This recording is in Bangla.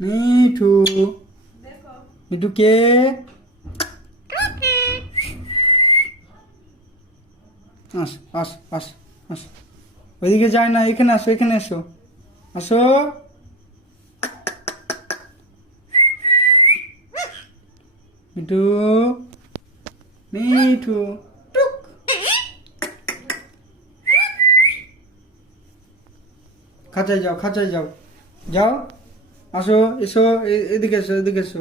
মিঠু, মিঠু কে? আস আস আস আস, ওইদিকে যায় না, এখানে আসো, এখানে এসো, আসো। মিঠু, মিঠু, টুক। খাঁচায় যাও, খাঁচায় যাও, যাও, আসো, এসো, এদিকে এসো, এদিকে এসো।